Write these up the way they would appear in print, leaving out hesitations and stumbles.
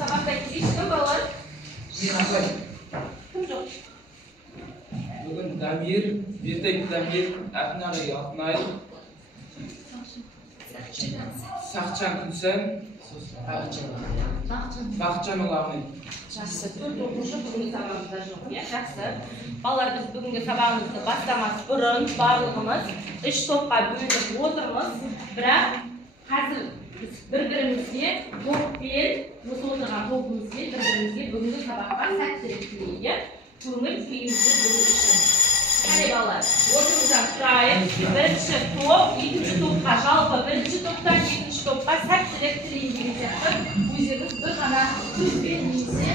sabahdan geçtim balon. Kim yok? Bugün Damir, bir tek Damir, Aknar'ı Aknay, Sakçan Külsen, Bakçan Olamay. Жақсы, 4-9 бүгінгі сабағымызда жоқ, иә, жақсы. Балалар, біз бүгінгі сабағымызды бастамас бұрын барлығымыз 3 топқа бөлініп отырмыз. Бірақ қазір біз бір-бірімізге топпен, осы отырған тобымызбен бір-бірімізге бүгінгі сабаққа сәттілік тілейік, көңіл күйімізді бөлу үшін. Қане балалар, орнымыздан тұрайық. Бірінші топ, екінші топқа, жалпы бірінші топтан екінші топқа сәттілік тілейін деген сияқты өздеріңіз бір ғана сөзбен немесе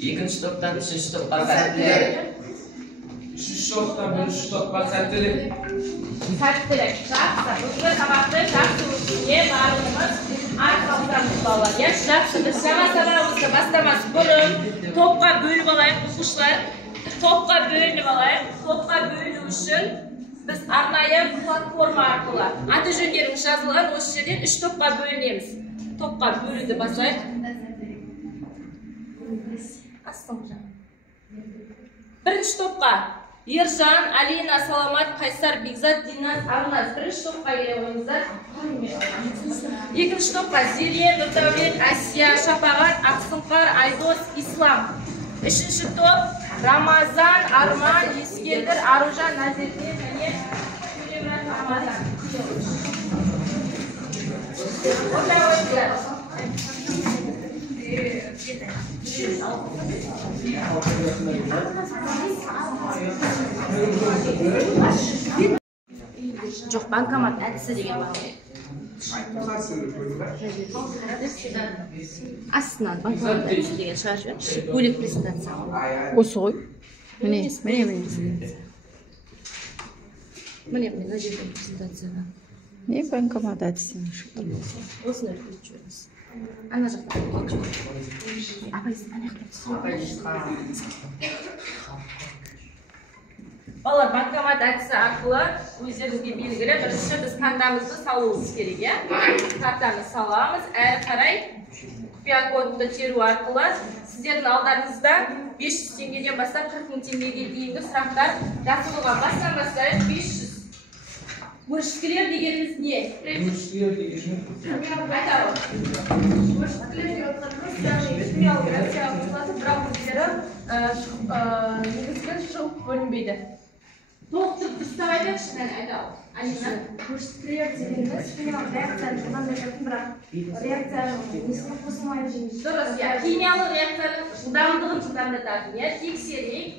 İkinci toptan üçüncü topqa sәттілік. Üçüncü toptan birinci topqa sәттілік. Сәттілік, жақсы. Бүгінгі сабақты жақсы өтуіне барлығымыз арқалықтамыз балалар. Жақсы, біз жаңа сабағымызды бастамас бұрын топқа бөліп алайық, оқушылар. Топқа бөлініп алайық. Топқа бөліну үшін біз арнайы платформа арқылы аты жөндеріңіз жазылған осы жерден 3 топқа бөлінеміз. Топқа бөлуді басайық. Бірінші топқа Ержан, Алина, Саламат, Қайсар, Бекзат, Диназ, Арназ. Бірінші топқа келе қойыңыздар. Екінші топқа Зелен, Нұрдәулет, Асия, Шапағат, Ақсұңқар, Айдос, Ислам. Үшінші топ Рамазан, Арман, Ескендір, Аружан, Назерден және Төлемұрат Рамазан. Ортай қойыңыздар. Жоқ, банкомат әдісі деген бар. Астынан банкомат әдісі деген шығар жүр. Бөлек презентация. Осы ғой. Міне. Міне мына жерде презентацияда. Не банкомат әдісі. Осыны өтіп жүрміз. Ана жақта өтіп жүрміз. Апайсыз ана жақта түсіп. Балалар, банкомат әдісі арқылы өздеріңізге белгілі бірінші біз картамызды салуымыз керек, иә? Картаны саламыз, әрі қарай құпия кодты теру арқылы сіздердің алдарыңызда 500 теңгеден бастап 40 000 теңгеге дейінгі сұрақтар жазылуға бастан бастайық. 500. Өршіткілер дегеніміз не? Өршіткілер дегеніміз айтарым. Өршіткілер деген отқанымыз химиялық реакцияға қосылатын, бірақ өздері негізгі шығып бөлінбейді. Толықтырып дұрыстап айтайықшы, айталық. Алина. Өршіткілер дегеніміз химиялық реакцияны жылдамдататын, бірақ реакцияның несіне қосылмайды және дұрыс, иә. Химиялық реакцияның жылдамдығын жылдамдататын, иә. Тексерейік.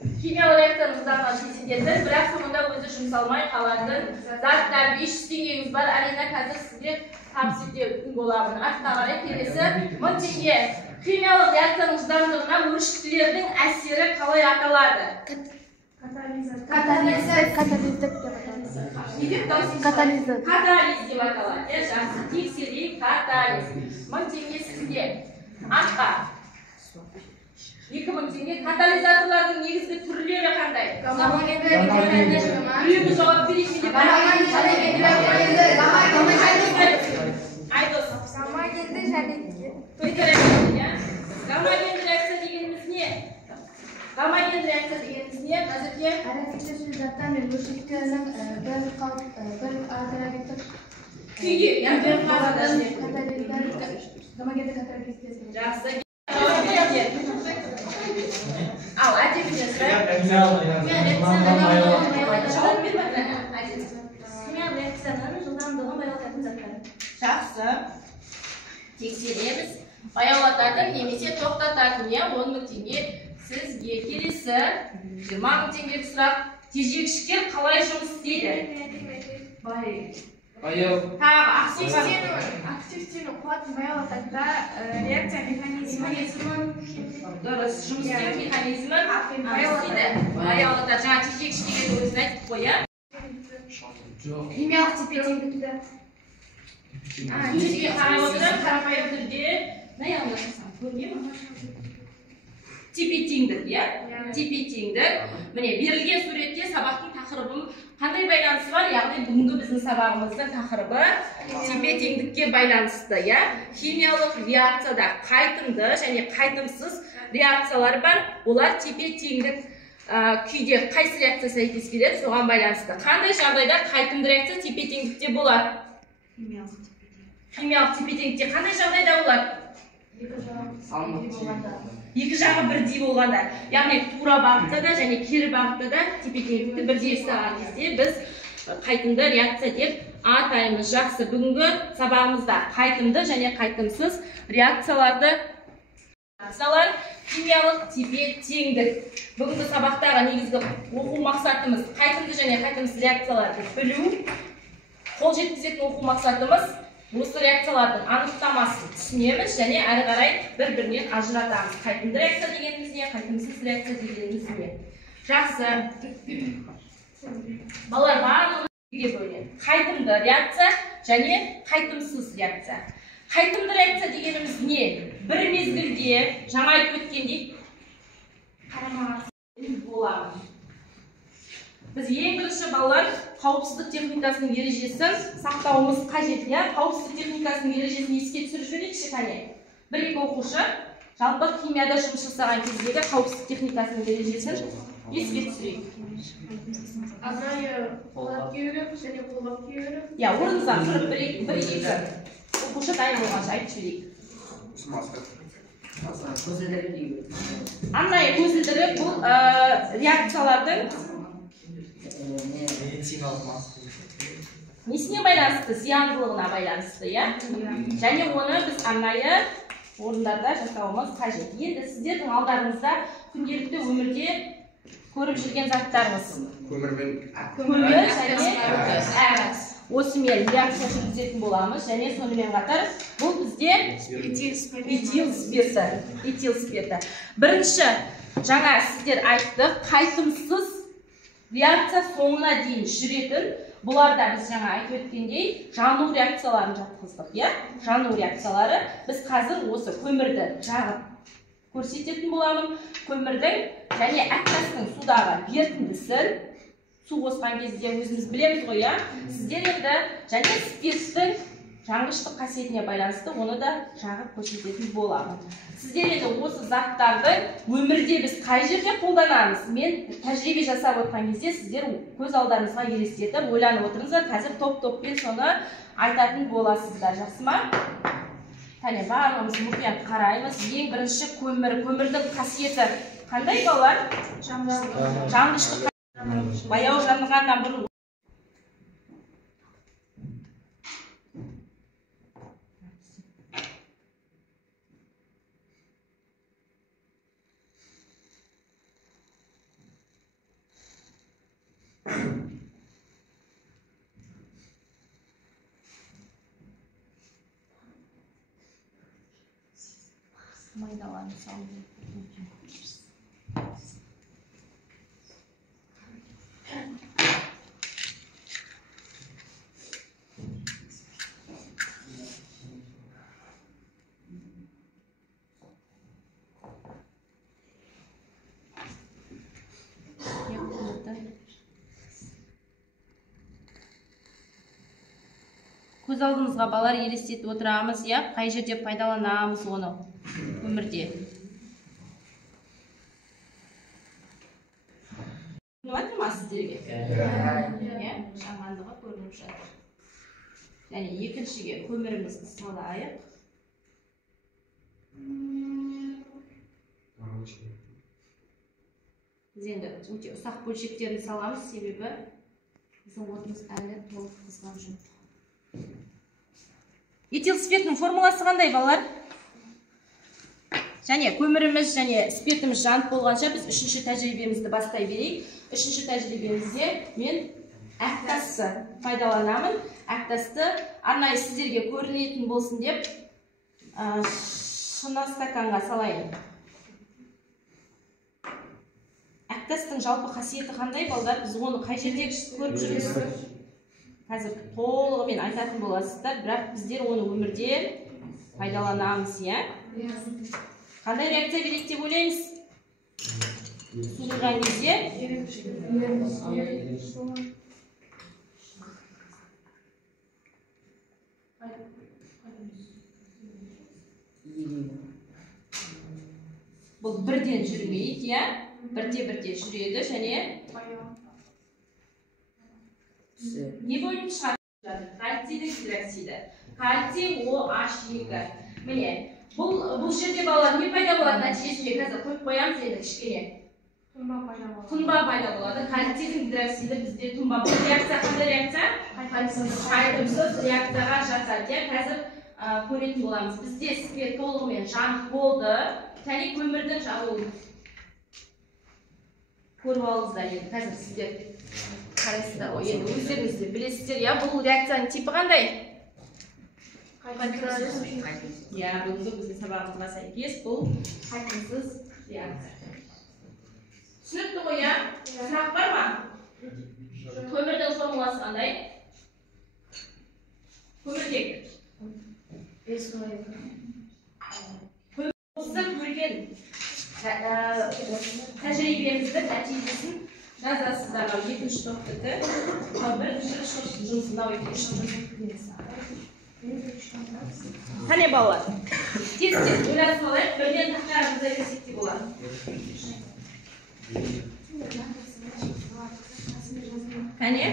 Химиялық реакцияның жылдамдығын тездететін, бірақ соңында өзі жұмсалмай қалатын заттар. 500 теңгеңіз бар. Алина, қазір сізге табыс ететін боламын. Артқа қарай келесі 1000 теңге. Химиялық реакцияның жылдамдығына өршіткілердің әсері қалай аталады? Катализ деп аталады. Жақсы, тексерейік. Катализ. 1000 теңге сізге. Артқа. 2000 теңге. Катализаторлардың негізгі түрлері қандай? Біреуі жауап берейік ме деп Айдос. гамма-генді және гамма-генді реакция дегеніміз не? Гамма-генді реакция дегеніміз не? Назерке? әрекеттесуші заттар мен өршіткілерінің бір альтернативтік күйге, бір қағадан гамма-генді катализаторы. Жақсы. Ал, әдебінен сұрайық. Жауап бермеді. Химиялық реакцияның жылдамдығын баяулататын заттар. Жақсы. Тексереміз. Баяулататын немесе тоқтататын, 10 000 теңге сізге. Келесі 20 000 теңгелік сұрақ. Тежегіштер қалай жұмыс істейді? Баяу. Активтенің қуатын баяулататында реакция механизмі дұрыс, жұмыс істеу механизмі істейді. Баяулатады. Жаңа тежегіш деген өзін айтып қоя. Жоқ. Химиялық тепе-теңдікті. Тепе қарай отырып, қарапайым түрде не яғыласың? Көрмеймін ма? Тепе-теңдік, иә? Тепе-теңдік. Міне, берілген суретте сабақтың тақырыбы қандай байланысы бар? Яғни бүгінгі біздің сабағымыздың тақырыбы тепе-теңдікке байланысты, иә? Химиялық реакцияда қайтымды және қайтымсыз реакциялар бар. Олар тепе-теңдік күйде қайсы реакция сәйкес келеді, соған байланысты. Қандай жағдайда қайтымды реакция тепе-теңдікте болады? Химиялық тепе-теңдікте қандай жағдайда болады? Екі жағы бірдей болғанда, яғни тура бағытта да және кері бағытта да тепе-теңдікті бірдей ұстаған кезде біз қайтымды реакция деп атаймыз. Жақсы, бүгінгі сабағымызда қайтымды және қайтымсыз реакцияларды химиялық тепе-теңдік. Бүгінгі сабақтағы негізгі оқу мақсатымыз қайтымды және қайтымсыз реакцияларды білу. Қол жеткізетін оқу мақсатымыз осы реакциялардың анықтамасын түсінеміз және әрі қарай бір-бірінен ажыратамыз. Қайтымды реакция дегеніміз не, қайтымсыз реакция дегеніміз не. Жақсы. Балалар барлығы екіге бөлінеді. Қайтымды реакция және қайтымсыз реакция. Қайтымды реакция дегеніміз не? Бір мезгілде жаңа айтып өткендей қарама-қарсы боламыз. Біз ең бірінші балалар қауіпсіздік техникасының ережесін сақтауымыз қажет, иә? Қауіпсіздік техникасының ережесін еске түсіріп жөнекші қане. Бір-екі оқушы жалпы химияда жұмыс жасаған кездегі қауіпсіздік техникасының ережесін еске түсірейік. Арнайы қолғап кию керек және қолғап кию керек. Иә, орныңызға тұрып бір-екі оқушы дайын болғанша айтып жіберейік. Арнайы көзілдірік бұл реакциялардың несіне байланысты? Зияндылығына байланысты, иә? Және оны біз арнайы орындарда жасауымыз қажет. Енді сіздердің алдарыңызда күнделікті өмірде көріп жүрген заттарымыз. Көмір және осымен реакция жүргізетін боламыз. Және сонымен қатар бұл бізде этил спирті. Бірінші, жаңа сіздер айтты, қайтымсыз реакция соңына дейін жүретін. Бұларда біз жаңа айтып өткендей жану реакцияларын жатқыздық, иә? Жану реакциялары. Біз қазір осы көмірді жағып көрсететін боламын. Көмірдің және әктастың судағы бертіндісін су қосқан кезде өзіміз білеміз ғой, иә? Сіздер енді және спирттің жаңғыштық қасиетіне байланысты оны да жағып көрсететін боламын. Сіздер енді осы заттарды өмірде біз қай жерде қолданамыз? Мен тәжірибе жасап отқан кезде сіздер көз алдарыңызға елестетіп, ойланып отырыңыздар. Қазір топ-топпен соны айтатын боласыздар. Жақсы ма? Кәне барлығымыз мұқият қараймыз. Ең бірінші көмірдің қасиеті қандай балалар? Жанғыштық. Баяу жанғаннан бұрын майдаланып салды. Көз алдымызға балалар елестетіп отырамыз, иә? Қай жерде пайдаланамыз оны өмірде. Көрініп ма сіздерге? Иә, жанғандығы көрініп жатыр. Және екіншіге көмірімізді салайық. Біз енді өте ұсақ бөлшектерін саламыз, себебі біздің отымыз әлі толық қызған жоқ. Этил спиртінің формуласы қандай, балалар? Және көміріміз және спиртіміз жанып болғанша біз үшінші тәжірибемізді бастай берейік. Үшінші тәжірибемізде мен әктасты пайдаланамын. Әктасты арнайы сіздерге көрінетін болсын деп шыны стаканға салайын. Әктастың жалпы қасиеті қандай, балалар? Біз оны қай жерде көріп жүрміз? қазір толығымен айтатын боласыздар, бірақ біздер оны өмірде пайдаланамыз, иә? Қандай реакция береді деп ойлаймыз? Су құйған кезде бұл бірден жүрмейді, иә? Бірте-бірте жүреді, және не бөлініп шығады? Кальцийдің гидроксиді. Кальций OH2. Міне, бұл жерде балалар не пайда болады нәтижесінде? Қазір қойып қоямыз енді кішкене. Тұнба пайда болады. Кальцийдің гидроксиді бізде тұнба. Бұл реакция қандай реакция? Қайтымсыз реакцияға жатады. Қазір көретін боламыз. Бізде спирт толығымен жанып болды. Және көмірдің жануы көріп алыңыздар енді. Қазір сіздер қарайсыздар ғой. Енді өздеріңіз де білесіздер, иә? Бұл реакцияның типі қандай? Иә, бүгінгі біздің сабағымызға сәйкес бұл қайтымсыз реакция. Түсінікті ғой, иә? Сұрақ бар ма? Көмірдің формуласы қандай? Көміртек. Осы көрген тәжірибеміздің нәтижесін жазасыздар. Екінші топтікі, бірінші топтың жұмысында қане балалар? Тез ойласып алайық, бірден тақтарымызда берсек те болады. Қане?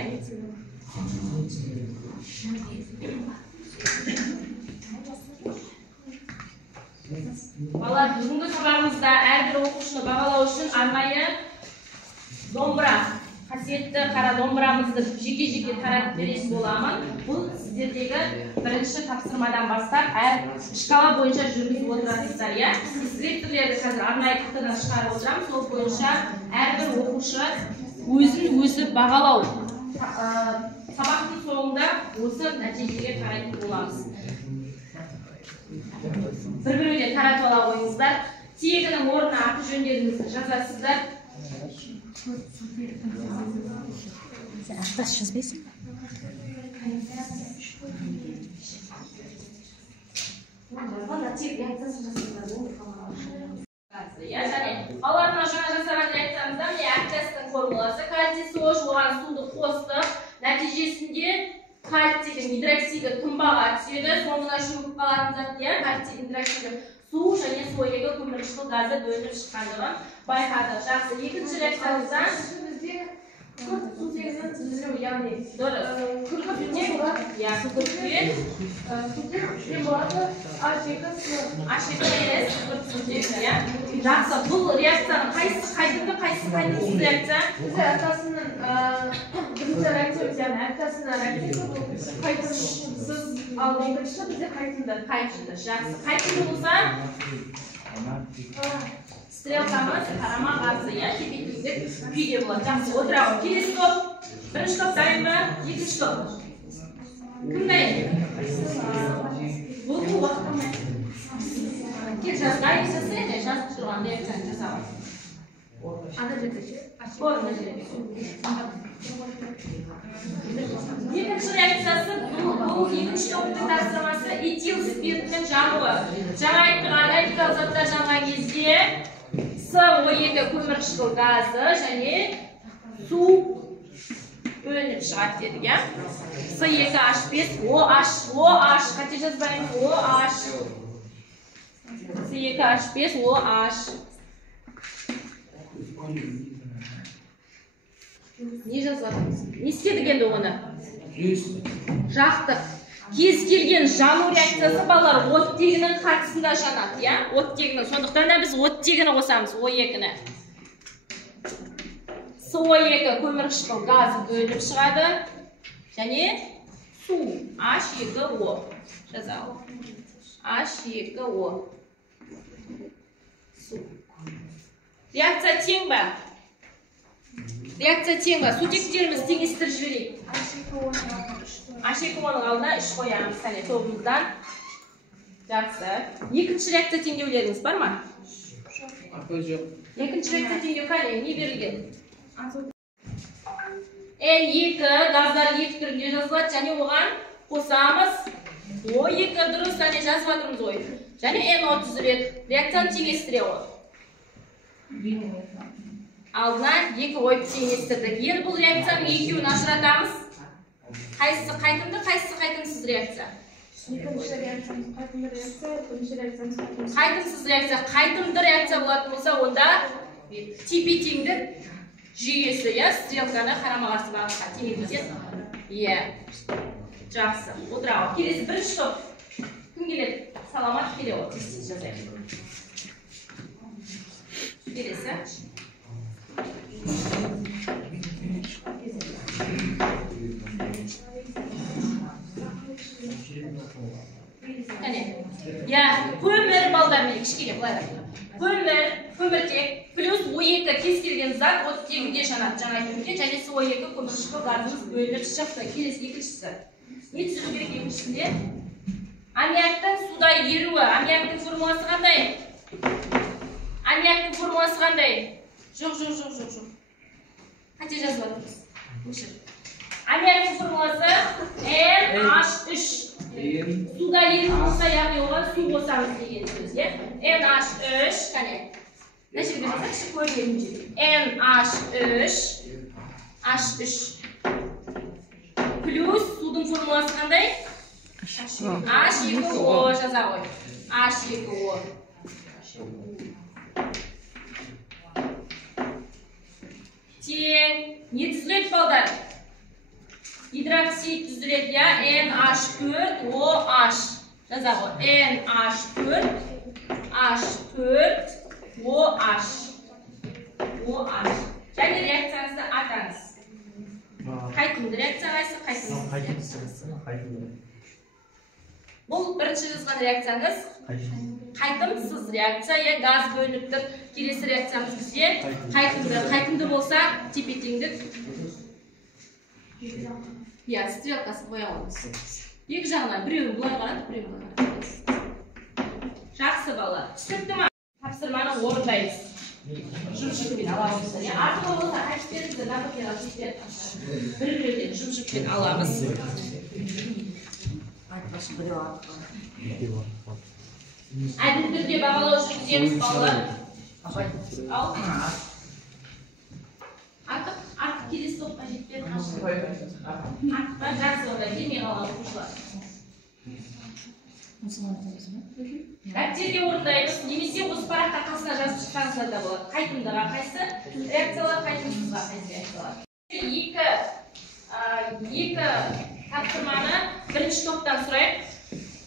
Балалар, бүгінгі сабағымызда әрбір оқушыны бағалау үшін арнайы домбыра, қасиетті қара домбырамызды жеке-жеке таратып беретін боламын. Бұл сіздердегі бірінші тапсырмадан бастап әр шкала бойынша жүргізіп отырасыздар, иә? Директорлерді қазір арнайы кітаптан шығарып отырамын. Сол бойынша әрбір оқушы өзін-өзі бағалау. Сабақтың соңында осы нәтижеге қарайтын боламыз. Бір-біріне таратып ала қойыңыздар. Тегінің орнына аты жөндеріңізді жазасыздар. Бас жазбайсың? Балаларына жаңа жасаған реакциямызда міне әктастың формуласы. Кальций СО3 оған суды қосты. Нәтижесінде кальцийдің гидроксиді тұнбаға түседі. Соңына шөгіп қалатын зат, кальций гидроксиді су және SO2 көмірқышқыл газы бөлініп шыққандығын байқадық. Жақсы, екінші реакциямызда күкірттен жақсы, бұл реакцияның қайсысы қайтымды, қайсысы қайтымсыз реакция? Бізде атасының бірінші реакциямыз, яғни атасының реакциясы бұл қайтымсыз, ал екінші бізде қайтымды. Жақсы, қайтымды болса стрелкамыз қарама қарсы, тепе-теңдік күйде болады. Жақсы, отырамыз. Келесі топ. Бірінші топ дайын ба? Екінші топ. Кім дайын? Бұл уақытта ма? Кел, дайын жасайын, жазып тұрған реакцияны жасауын. Ана жерде ше? Орында жерде. Екінші реакциясы, бұл екінші топтың тапсырмасы этил спиртінің жануы. Жаңа айттық, аналитикалық заттар жанған кезде SO2 көмірқышқыл газы және су бөлініп шығады дедік, иә? С2H5OH, қате жазбаймыз, OH. С2H5OH. Не жазбадыңыз? Не істедік енді оны? Жақтық. Кез келген жану реакциясы балалар оттегінің қатысында жанады, иә? Оттегінің. Сондықтан да біз оттегіні қосамыз, O2-ні. SO2 көмірқышқыл газы бөлініп шығады. Және су H2O. Жазалым. H2O. Су. Реакция тең ба? Реакция тең ба? Сутектеріміз теңестіріп жіберейік. H2O-ның алдына үш қоямыз, кәне тобымыздан. Жақсы. Екінші реакция теңдеулеріңіз бар ма? Жоқ. Екінші реакция теңдеу кәне, не берілген? N2 gazlar 2 түрінде жазылады және оған қосамыз. O2 дұрыс және жазып жатырмыз ой. Және NO түзіледі. Реакцияны теңестіре ғой. Алдына 2 ойып теңестірдік. Енді бұл реакцияның екеуін ажыратамыз. Қайсысы қайтымды, қайсысы қайтымсыз реакция? Екінші реакциямыз қайтымды реакция, бірінші реакциямыз қайтымсыз. Қайтымсыз реакция, қайтымды реакция болатын болса, онда тепе-теңдік жүйесі, стрелканы қарама-қарсы бағытқа теңестіреді. Жақсы. Отыра. Келесі бірінші топ. Кім келеді? Саламат келе ғой. Тез жазайық. Келесі. Қане. Көмір балдармен кішкене былай. Көміртек плюс O2 кез келген зат оттегінде жанады. Жаңа айтып өткен және O2 көміршікі газымыз бөлініп шықты. Келесі екіншісі. Не түсіру керек екіншісінде? Аммиактың суда еруі. Аммиактың формуласы қандай? Жоқ. Қате жазып жатырмыз. Аммиактың формуласы NH3. Суда еру болса, яғни оған су қосамыз деген сөз. NH3, қане. Мына жерге жазайықшы, көрген жерге. NH3 плюс судың формуласы қандай? H2O жаза ғой. H2O. Тең, не түзіледі балдар? Гидроксид түзіледі, NH4OH жаза ғой. NH4OH. Және реакцияңызды атаңыз. Қайтымды реакция қайсысы? Бұл бірінші жазған реакцияңыз қайтымсыз реакция, газ бөлініп тұр. Келесі реакциямыз бізде қайтымды болса, тепе-теңдік. Стрелкасы қоя аламыз. Екі жағынан біреуін бұлай қарады, біреуін бұлай қарады. Жақсы бала. Түсінікті ма? Тапсырманы орындаймыз. Жұмшықпен аламыз. Артық болса айтып беріңіздер, нақыпен алып бір-бірден жұмшықпен аламыз. Әділ түрде бағалау жүргіземіз балалар. Ал. Артық келесі топқа жетпеді. Артыққа жақсы орда келмей қалған оқушылар. Дәптерге орындаймыз, немесе осы параққа қасына жазып шыққаныңызда да болады. Қайтымдыға қайсы реакциялар, қайтымсызға қайсы реакциялар. Екі тапсырманы бірінші топтан сұрайық.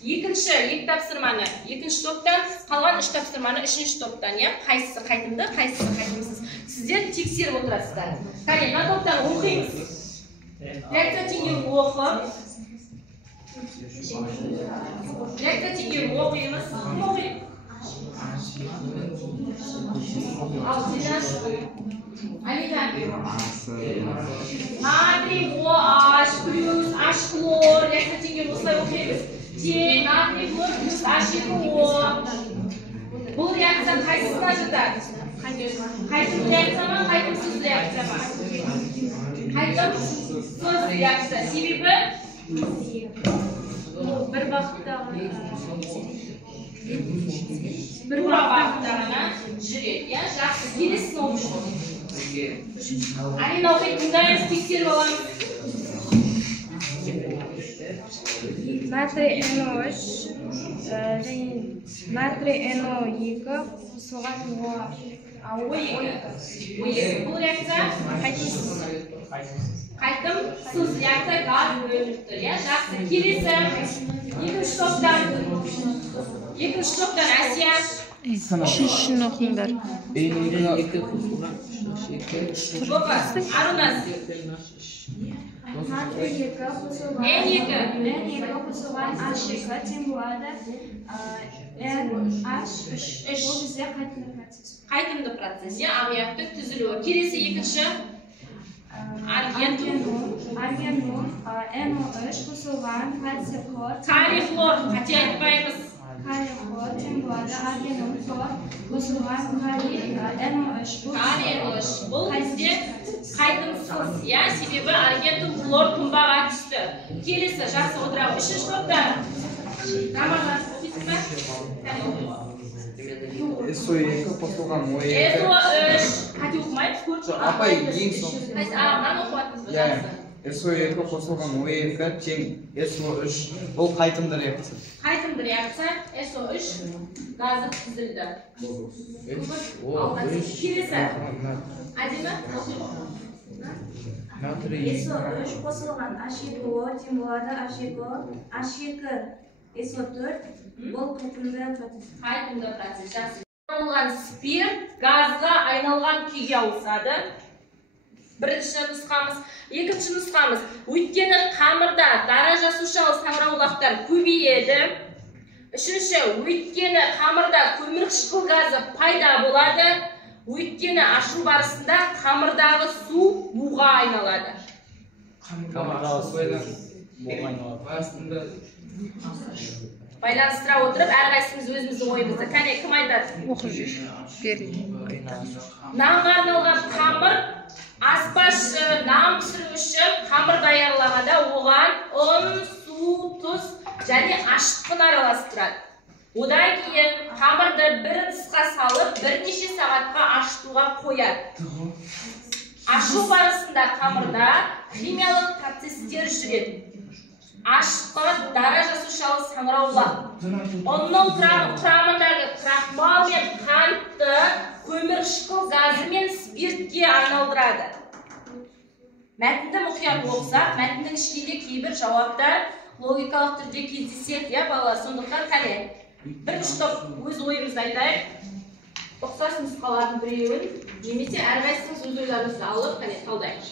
Екі тапсырманы екінші топтан, қалған үш тапсырманы үшінші топтан. Қайсысы қайтымды, қайсысы қайтымсыз. Сіздер тексеріп отырасыздар. Қане, мына топтан оқимыз. Реакция теңгерін оқып. Реакция теңгерін оқимыз. Кім оқиды? Ал, Динаш. Амина. Натрий OH плюс H хлор. Реакция теңгерін осылай оқимыз. Тең, натрий хлор плюс H2O. Бұл реакция қайсысына жатады? Қайтым реакция ма, қайтымсыз реакция ма? Қайтымсыз реакция. Себебі бір бағытта ғана жүреді. Жақсы, келесін оқышы. Алина оқиды, тыңдаймыз, тексеріп аламыз. Натрий NO3 және натрий NO2 қосылған Бұл реакция қайтымсыз реакция, газ бөлініп тұр. Жақсы, келесі екінші топтан Әсия. Үшіншіні оқыңдар. Арунас. натрий 2 қосылған қосылған H2 тең болады NH3. Бұл бізде қайтымды процесс. Қайтымды процесс, аммиактың түзілуі. Келесі екінші арген NO3 қосылған калий хлор. Калий хлор, қате айтпаймыз. Калий хлор тең болады аргенум фор қосылған калий NO3 бұл бізде қайтымсыз, иә, себебі аргентум хлор тұнбаға түсті. Келесі жақсы отырағы. Үшінші топта Рамазан оқисың ба? SO2 қосылған O2. SO3 қате оқымайды, көріп апай ең соң. мынаны оқыватырмыз ба жақсы? SO2 қосылған O2 тең SO3 бұл қайтымды реакция. Қайтымды реакция SO3 газы түзілді. Келесі. Әдемі? SO3 қосылған H2O тең болады H2 SO4 бұл қайтымды процесс. Қайтымды процесс. Жақсы. Айналған спирт газға айналған күйге ауысады. Бірінші нұсқамыз. Екінші нұсқамыз. Өйткені қамырда дара жасушалы саңырауқұлақтар көбейеді. Үшінші, өйткені қамырда көмірқышқыл газы пайда болады. Өйткені ашу барысында қамырдағы су буға айналады. Байланыстыра отырып, әрқайсымыз өзіміздің ойымызды. Кәне, кім айтады? Оқып жүр. Береді. Нанға арналған қамыр, аспазшы нан пісіруші қамыр даярлағанда оған ұн, су, тұз және ашытқыны араластырады. Одан кейін қамырды бір ыдысқа салып, бірнеше сағатқа ашытуға қояды. Ашу барысында қамырда химиялық процестер жүреді. Ашытқы дара жасушалы саңырауқұлақ. Оның құрамындағы крахмал мен қантты көмірқышқыл газы мен спиртке айналдырады. Мәтінді мұқият оқысақ, мәтіннің ішінде кейбір жауаптар логикалық түрде кездеседі, иә балалар, сондықтан кәне. Бірінші топ өз ойымызды айтайық. Ұқсас нұсқалардың біреуін, немесе әрқайсыңыз өз ойларыңызды алып, кәне талдайық.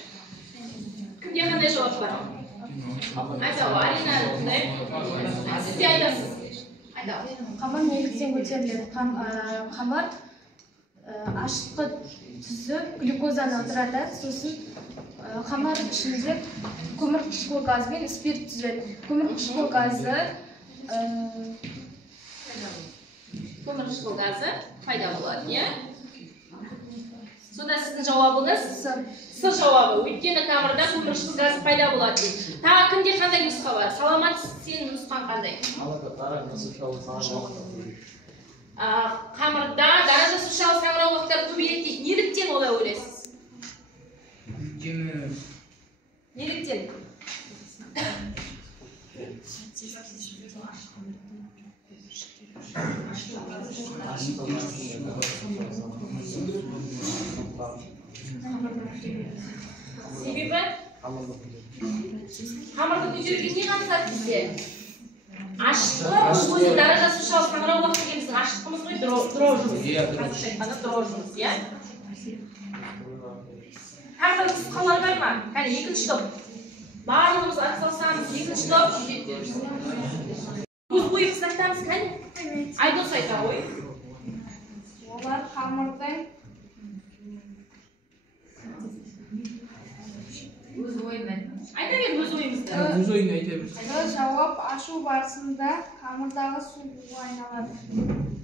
Кімде қандай жауап бар? Айтау, Алина, сіз де айтасыз. Айтау. Қамыр негізден көтеріледі. Қамыр ашытқы түзіп глюкозаны ыдырады, сосын қамыр ішінде көмірқышқыл газ бен спирт түзіледі. Көмірқышқыл газы пайда болады, иә? Сонда сіздің жауабыңыз С жауабы. Өйткені қамырда көмірқышқыл газы пайда болады. Тағы кімде қандай нұсқа бар? Саламат, сенің нұсқан қандай? Қамырда дара жасушалы саңырауқұлақтар көбейеді дейді. Неліктен олай ойлайсыз? Неліктен? Себебі? Қамырды көтеруге не қатысады бізде? Ашытқы, өзі дара жасушалы саңырауқұлақ дегеніміздің ашытқымыз ғой, дрожжымыз. Қазақша айтқанда дрожжымыз, иә? Тағы нұсқалар бар ма? Кәне, екінші топ. Барлығымыз атсалсамыз, екінші топ. Өз ойымызды айтамыз, кәне? Айдос айта ой. олар қамырдың Өз ойымен. Айта бер өз ойымызды. Өз ойыңды айта бер. жауап ашу барысында қамырдағы су буға айналады.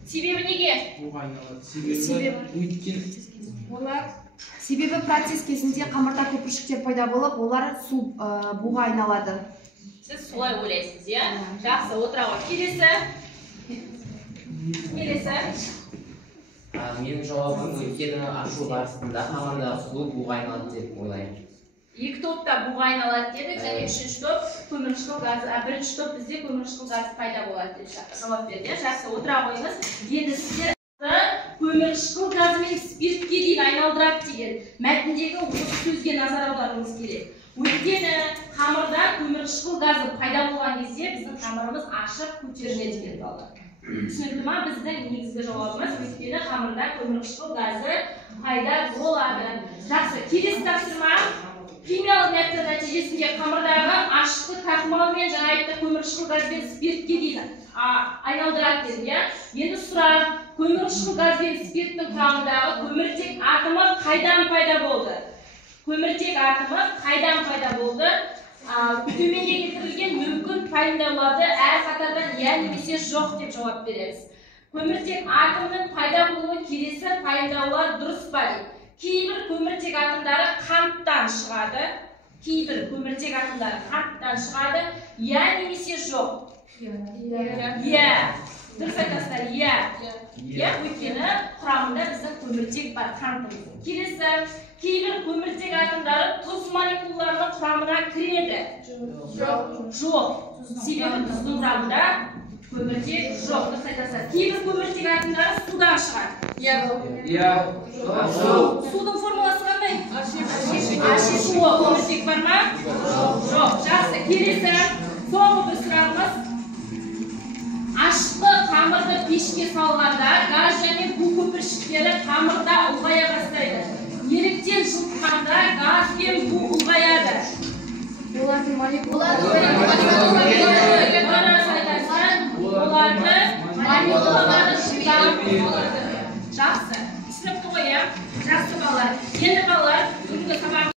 Себебі неге? Буға айналады. Себебі өйткен. Себебі процесс кезінде қамырда көпіршіктер пайда болып, олар су буға айналады. Сіз солай ойлайсыз, иә? Жақсы, отырауға. Келесі. Менің жауабым өйткені ашу барысында қамырда су буға айналады деп ойлаймын. Екі топта буға айналады дедік, және үшінші топ көмірқышқыл газы, бірінші топ бізде көмірқышқыл газы пайда болады деп жауап берді. Жақсы, отыра қойыңыз. Енді сіздер көмірқышқыл газы мен спиртке дейін айналдырады деген мәтіндегі осы сөзге назар аударуыңыз керек. Өйткені қамырда көмірқышқыл газы пайда болған кезде біздің қамырымыз ашық көтеріледі деген балдар. Түсінікті ма? Біздің негізгі жауабымыз өйткені қамырда көмірқышқыл газы пайда болады. Жақсы, келесі тапсырма. Химиялық реакция нәтижесінде қамырдағы ашытқы крахмал мен жаңа айтты көмірқышқыл газ бен спиртке дейін айналдырады дедім, иә? Енді сұрақ, көмірқышқыл газ бен спирттің құрамындағы көміртек атомы қайдан пайда болды? Көміртек атомы қайдан пайда болды? Төменде келтірілген мүмкін пайымдауларды әр қатардан иә немесе жоқ деп жауап береміз. көміртек атомының пайда болуы келесі пайымдаулар дұрыс па дейді. Кейбір көміртек атомдары қанттан шығады. Кейбір көміртек атомдары қанттан шығады. Я немесе жоқ. Я. Дұрыс айтасыздар. Я. Я, өйткені құрамында біздің көміртек бар, қантымыз. Келесі, кейбір көміртек атомдары тұз молекулаларының құрамына кіреді. Жоқ. Себебі тұздың құрамында көміртек жоқ. Дұрыс айтасыздар. Кейбір көміртек атомдары судан шығады. Судың формуласы қандай? H2O. Көміртек бар ма? Жоқ. Жақсы. Келесі, соңғы бір сұрағымыз. Ашқы қамырды пешке салғанда газ және бу көпіршіктері қамырда ұлғая бастайды. Неліктен жылытқанда газ бен бу ұлғаяды? Олардың молекулалары жақсы. Түсінікті ғой, иә? Жақсы балалар. Енді балалар, бүгінгі сабақ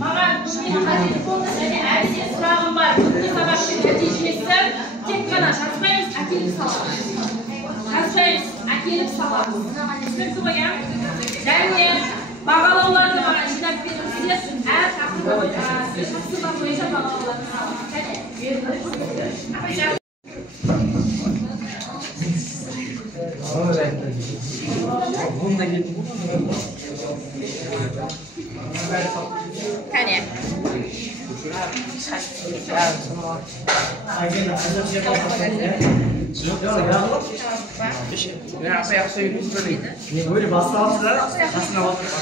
маған менің телефонда және әдеде сұрағым бар. Бүгінгі сабақтың нәтижесі тек қана жазбаймыз, әкеліп саламыз. Жазбаймыз, әкеліп саламыз. Түсінікті ғой, иә? Және бағалауларды маған жинап беріңіздер. Әр тақырып бойынша бағалауларды саламыз. Кәне. Не говори, басталды да? Қасына отырып.